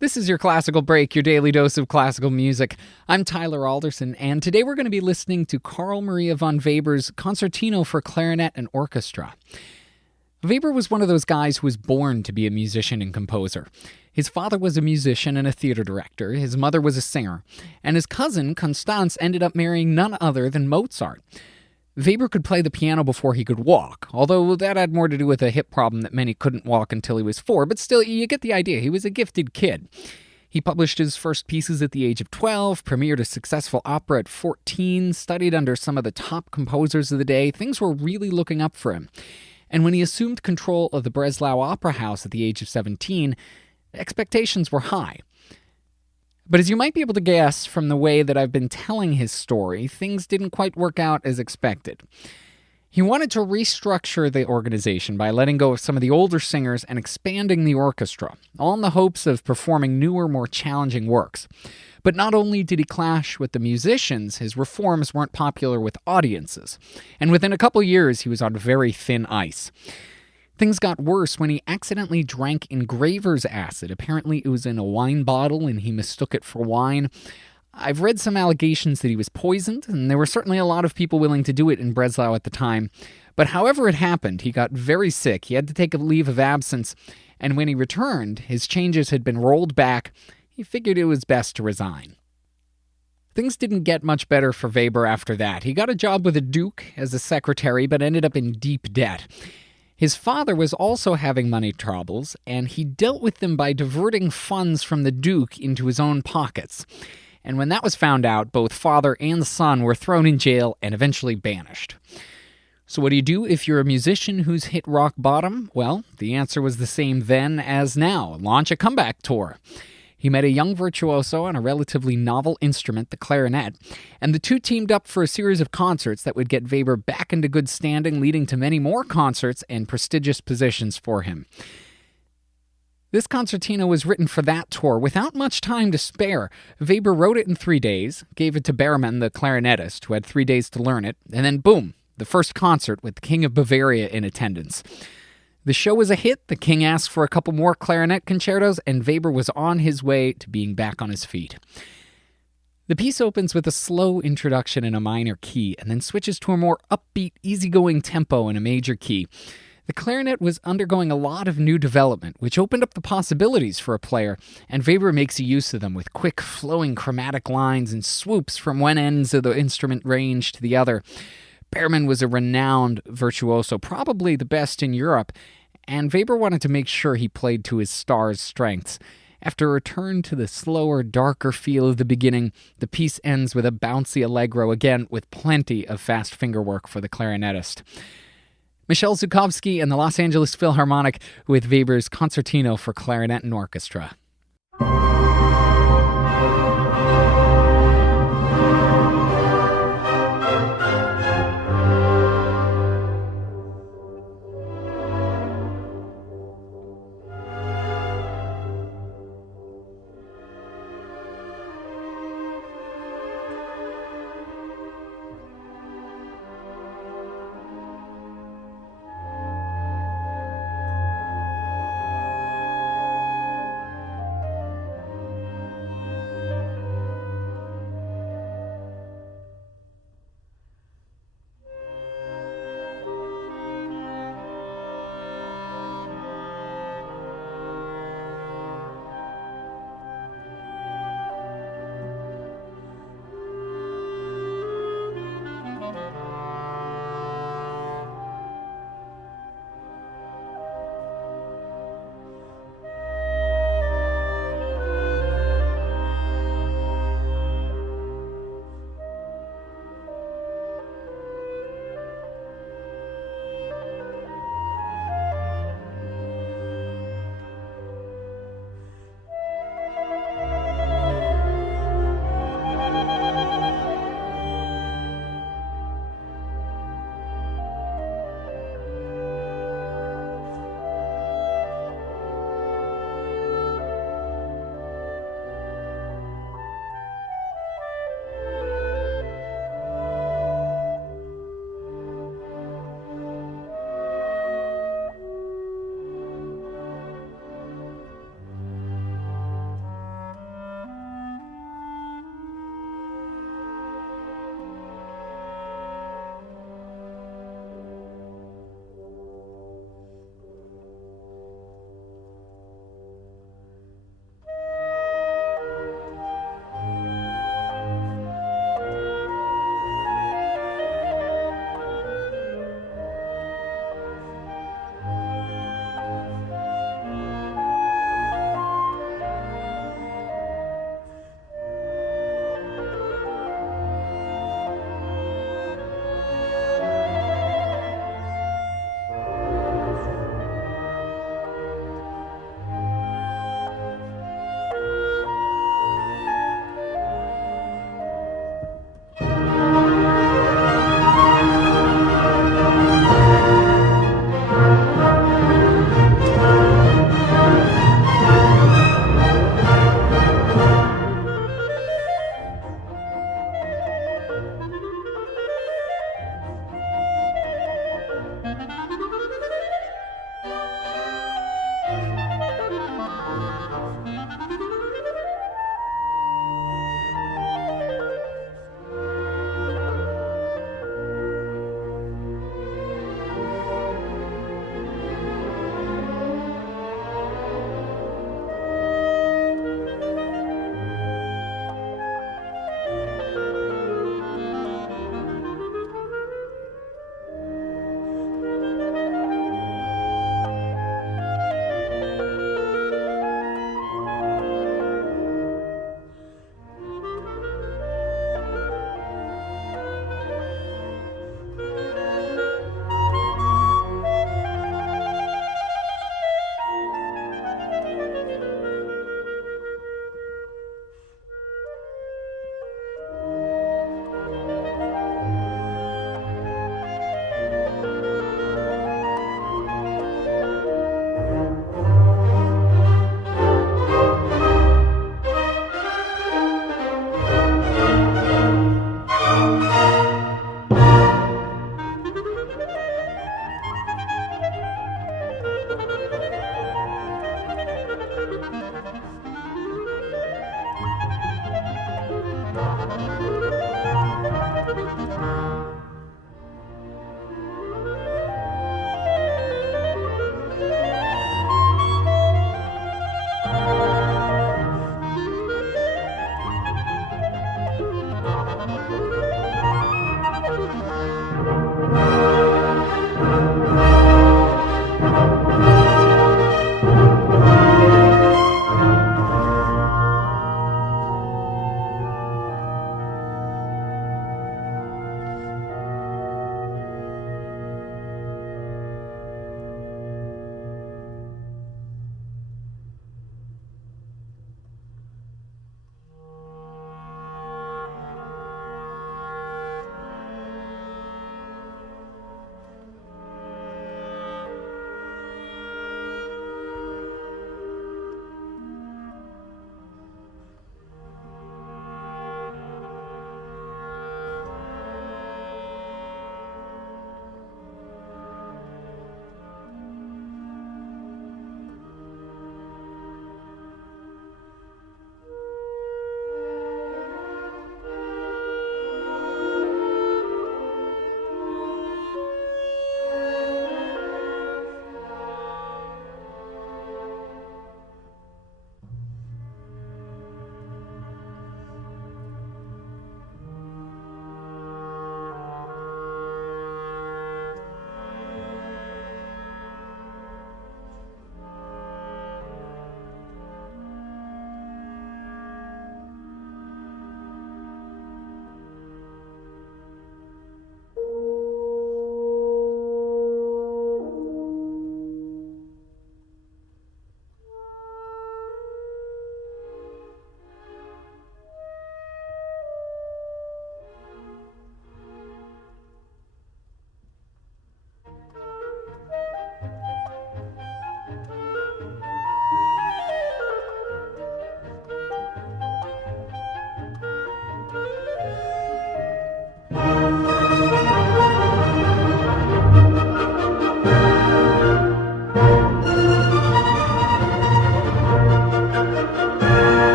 This is your Classical Break, your daily dose of classical music. I'm Tyler Alderson, and today we're going to be listening to Carl Maria von Weber's Concertino for Clarinet and Orchestra. Weber was one of those guys who was born to be a musician and composer. His father was a musician and a theater director, his mother was a singer, and his cousin, Constance, ended up marrying none other than Mozart. Weber could play the piano before he could walk, although that had more to do with a hip problem that meant he couldn't walk until he was 4, but still, you get the idea. He was a gifted kid. He published his first pieces at the age of 12, premiered a successful opera at 14, studied under some of the top composers of the day. Things were really looking up for him. And when he assumed control of the Breslau Opera House at the age of 17, expectations were high. But as you might be able to guess from the way that I've been telling his story, things didn't quite work out as expected. He wanted to restructure the organization by letting go of some of the older singers and expanding the orchestra, all in the hopes of performing newer, more challenging works. But not only did he clash with the musicians, his reforms weren't popular with audiences. And within a couple years, he was on very thin ice. Things got worse when he accidentally drank engraver's acid. Apparently it was in a wine bottle and he mistook it for wine. I've read some allegations that he was poisoned, and there were certainly a lot of people willing to do it in Breslau at the time. But however it happened, he got very sick. He had to take a leave of absence, and when he returned, his changes had been rolled back. He figured it was best to resign. Things didn't get much better for Weber after that. He got a job with a duke as a secretary, but ended up in deep debt. His father was also having money troubles, and he dealt with them by diverting funds from the Duke into his own pockets. And when that was found out, both father and son were thrown in jail and eventually banished. So what do you do if you're a musician who's hit rock bottom? Well, the answer was the same then as now. Launch a comeback tour. He met a young virtuoso on a relatively novel instrument, the clarinet, and the two teamed up for a series of concerts that would get Weber back into good standing, leading to many more concerts and prestigious positions for him. This concertino was written for that tour without much time to spare. Weber wrote it in 3 days, gave it to Berman, the clarinetist, who had 3 days to learn it, and then boom, the first concert with the King of Bavaria in attendance. The show was a hit, the king asked for a couple more clarinet concertos, and Weber was on his way to being back on his feet. The piece opens with a slow introduction in a minor key, and then switches to a more upbeat, easygoing tempo in a major key. The clarinet was undergoing a lot of new development, which opened up the possibilities for a player, and Weber makes use of them with quick, flowing chromatic lines and swoops from one ends of the instrument range to the other. Berman was a renowned virtuoso, probably the best in Europe, and Weber wanted to make sure he played to his star's strengths. After a return to the slower, darker feel of the beginning, the piece ends with a bouncy allegro, again with plenty of fast fingerwork for the clarinetist. Michel Zukovsky and the Los Angeles Philharmonic with Weber's Concertino for Clarinet and Orchestra.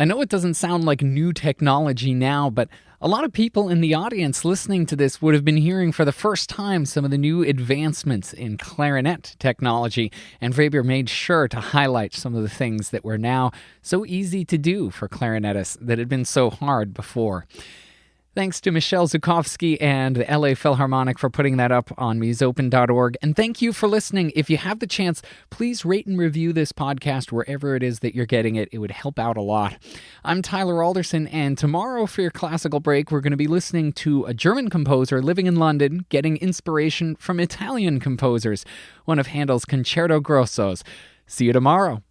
I know it doesn't sound like new technology now, but a lot of people in the audience listening to this would have been hearing for the first time some of the new advancements in clarinet technology, and Weber made sure to highlight some of the things that were now so easy to do for clarinetists that had been so hard before. Thanks to Michelle Zukovsky and the LA Philharmonic for putting that up on musopen.org. And thank you for listening. If you have the chance, please rate and review this podcast wherever it is that you're getting it. It would help out a lot. I'm Tyler Alderson, and tomorrow for your classical break, we're going to be listening to a German composer living in London, getting inspiration from Italian composers, one of Handel's Concerto Grossos. See you tomorrow.